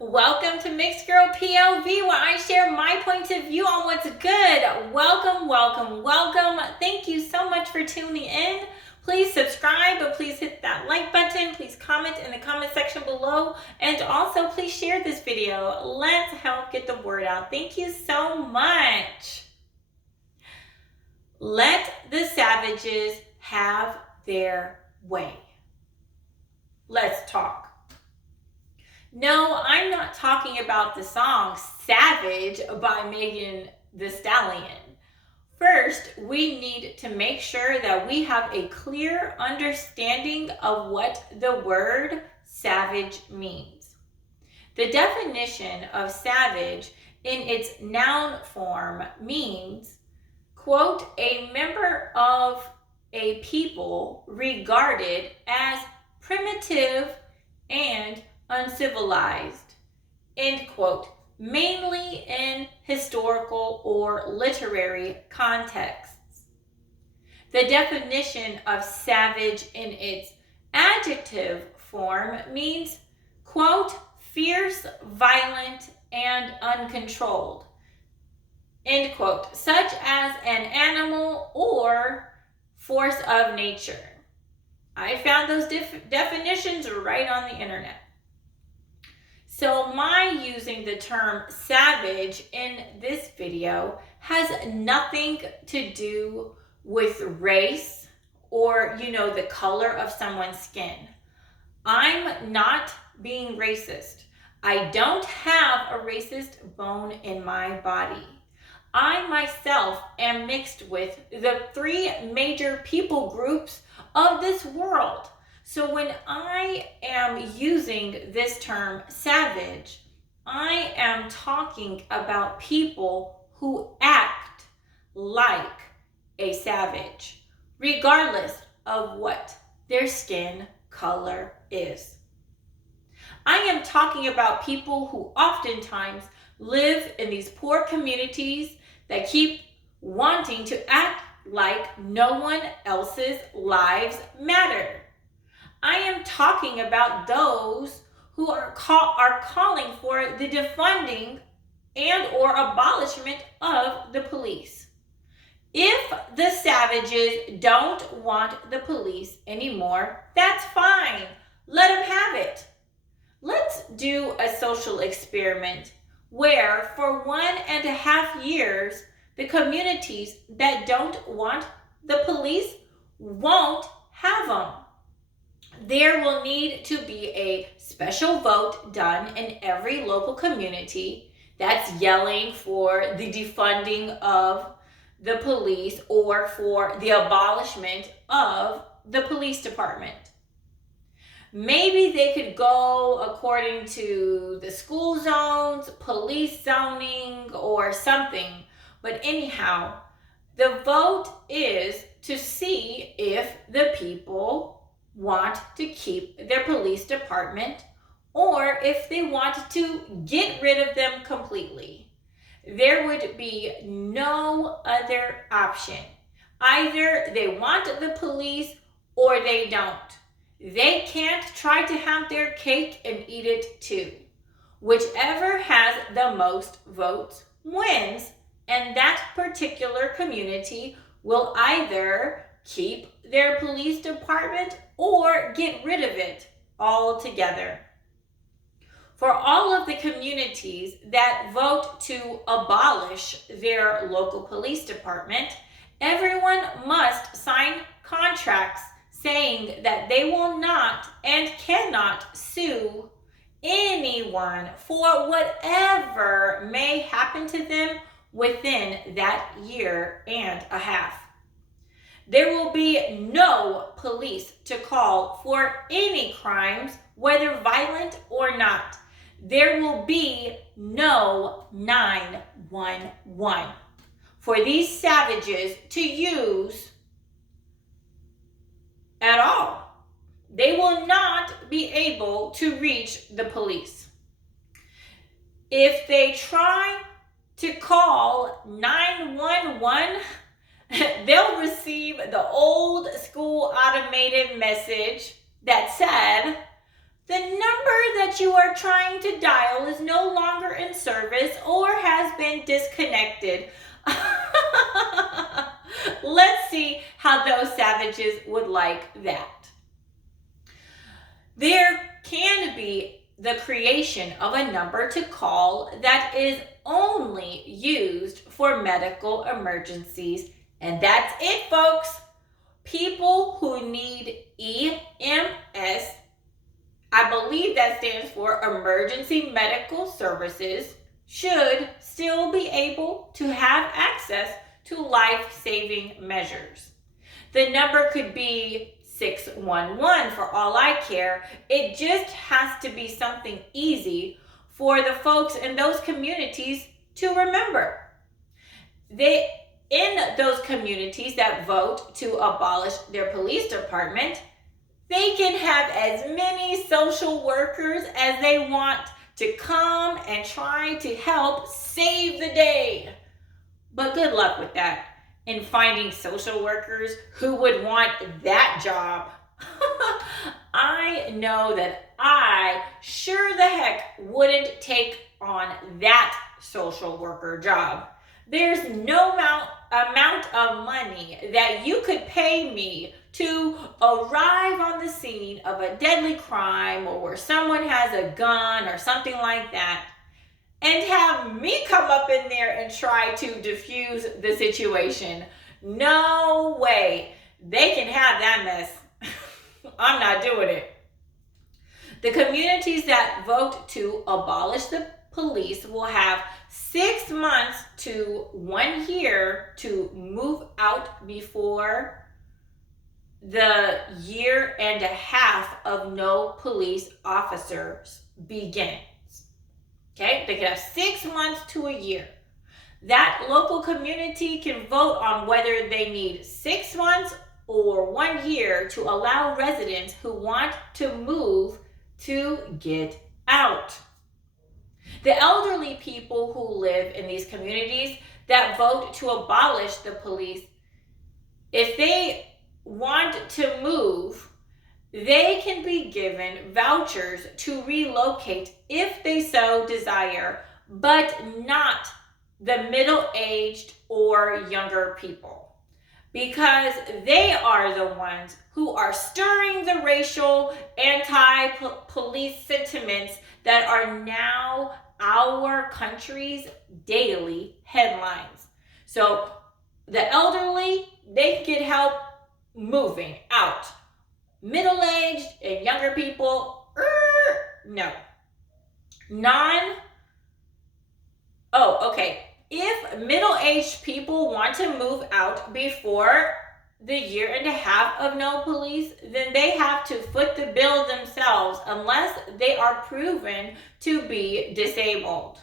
Welcome to Mixed Girl POV, where I share my points of view on what's good. Welcome, welcome, welcome. Thank you so much for tuning in. Please subscribe, but please hit that like button. Please comment in the comment section below. And also, please share this video. Let's help get the word out. Thank you so much. Let the savages have their way. Let's talk. No, I'm not talking about the song Savage by Megan Thee Stallion. First, we need to make sure that we have a clear understanding of what the word savage means. The definition of savage in its noun form means, quote, a member of a people regarded as primitive and uncivilized, end quote, mainly in historical or literary contexts. The definition of savage in its adjective form means, quote, fierce, violent, and uncontrolled, end quote, such as an animal or force of nature. I found those definitions right on the internet. So my using the term savage in this video has nothing to do with race or, the color of someone's skin. I'm not being racist. I don't have a racist bone in my body. I myself am mixed with the three major people groups of this world. So when I am using this term savage, I am talking about people who act like a savage, regardless of what their skin color is. I am talking about people who oftentimes live in these poor communities that keep wanting to act like no one else's lives matter. I am talking about those who are calling for the defunding and or abolishment of the police. If the savages don't want the police anymore, that's fine. Let them have it. Let's do a social experiment where for 1.5 years, the communities that don't want the police won't have them. There will need to be a special vote done in every local community that's yelling for the defunding of the police or for the abolishment of the police department. Maybe they could go according to the school zones, police zoning, or something. But anyhow, the vote is to see if the people want to keep their police department or if they want to get rid of them completely. There would be no other option. Either they want the police or they don't. They can't try to have their cake and eat it too. Whichever has the most votes wins, and that particular community will either keep their police department or get rid of it altogether. For all of the communities that vote to abolish their local police department, everyone must sign contracts saying that they will not and cannot sue anyone for whatever may happen to them within that 1.5 years. There will be no police to call for any crimes, whether violent or not. There will be no 911 for these savages to use at all. They will not be able to reach the police. If they try to call 911, they'll receive the old school automated message that said, The number that you are trying to dial is no longer in service or has been disconnected. Let's see how those savages would like that. There can be the creation of a number to call that is only used for medical emergencies. And that's it, folks. People who need EMS, I believe that stands for Emergency Medical Services, should still be able to have access to life-saving measures. The number could be 611 for all I care. It just has to be something easy for the folks in those communities to remember. In those communities that vote to abolish their police department, they can have as many social workers as they want to come and try to help save the day. But good luck with that in finding social workers who would want that job. I know that I sure the heck wouldn't take on that social worker job. There's no amount of money that you could pay me to arrive on the scene of a deadly crime or where someone has a gun or something like that and have me come up in there and try to defuse the situation. No way. They can have that mess. I'm not doing it. The communities that vote to abolish the police will have 6 months to 1 year to move out before the year and a half of no police officers begins. Okay, they can have 6 months to a year. That local community can vote on whether they need 6 months or 1 year to allow residents who want to move to get out. The elderly people who live in these communities that vote to abolish the police, if they want to move, they can be given vouchers to relocate if they so desire, but not the middle-aged or younger people, because they are the ones who are stirring the racial anti-police sentiments that are now our country's daily headlines. So the elderly, they can get help moving out. Middle-aged and younger people, no. If middle-aged people want to move out before the year and a half of no police, then they have to foot the bill themselves unless they are proven to be disabled.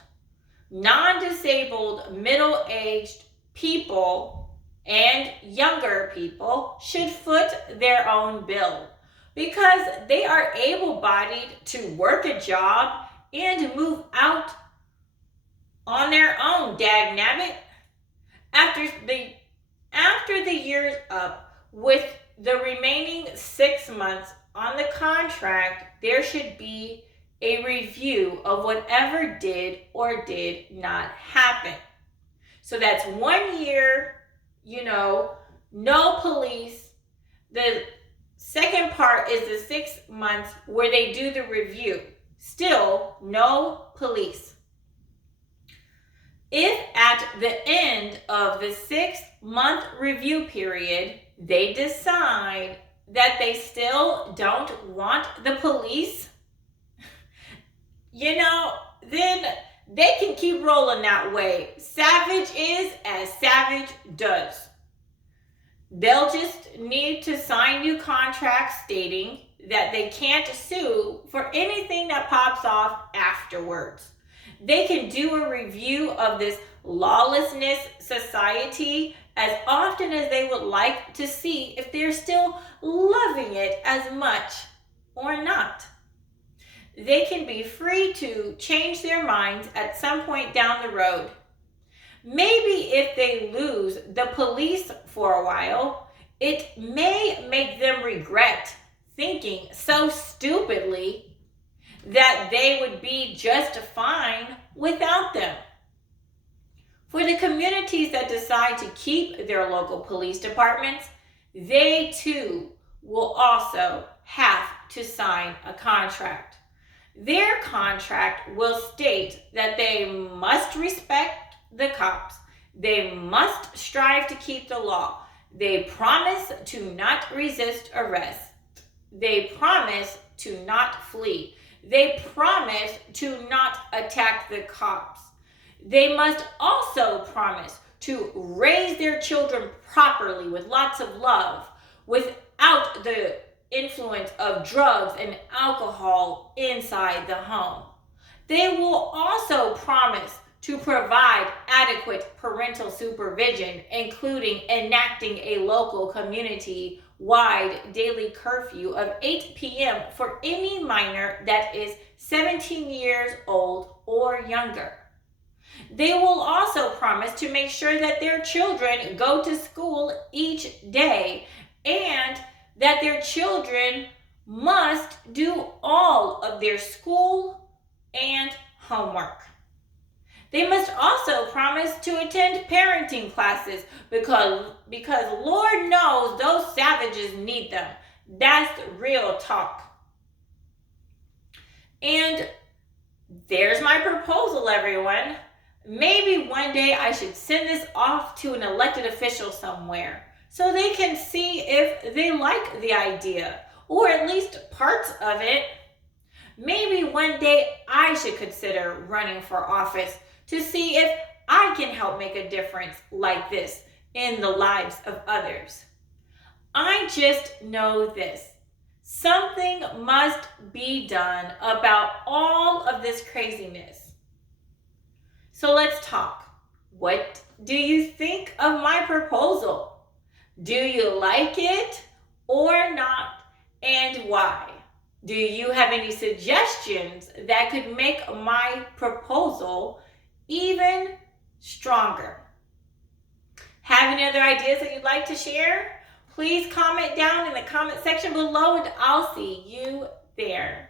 Non-disabled middle-aged people and younger people should foot their own bill because they are able-bodied to work a job and move out on their own, dagnabbit. After the year's up, with the remaining 6 months on the contract, there should be a review of whatever did or did not happen. So that's 1 year, no police. The second part is the 6 months where they do the review. Still, no police. If at the end of the 6-month review period, they decide that they still don't want the police, then they can keep rolling that way. Savage is as savage does. They'll just need to sign new contracts stating that they can't sue for anything that pops off afterwards. They can do a review of this lawlessness society as often as they would like to see if they're still loving it as much or not. They can be free to change their minds at some point down the road. Maybe if they lose the police for a while, it may make them regret thinking so stupidly that they would be just fine without them. For the communities that decide to keep their local police departments, they too will also have to sign a contract. Their contract will state that they must respect the cops. They must strive to keep the law. They promise to not resist arrest. They promise to not flee. They promise to not attack the cops. They must also promise to raise their children properly with lots of love, without the influence of drugs and alcohol inside the home. They will also promise to provide adequate parental supervision, including enacting a local community-wide daily curfew of 8 p.m. for any minor that is 17 years old or younger. They will also promise to make sure that their children go to school each day and that their children must do all of their school and homework. They must also promise to attend parenting classes because Lord knows those savages need them. That's real talk. And there's my proposal, everyone. Maybe one day I should send this off to an elected official somewhere so they can see if they like the idea, or at least parts of it. Maybe one day I should consider running for office to see if I can help make a difference like this in the lives of others. I just know this. Something must be done about all of this craziness. So let's talk. What do you think of my proposal? Do you like it or not, and why? Do you have any suggestions that could make my proposal even stronger? Have any other ideas that you'd like to share? Please comment down in the comment section below and I'll see you there.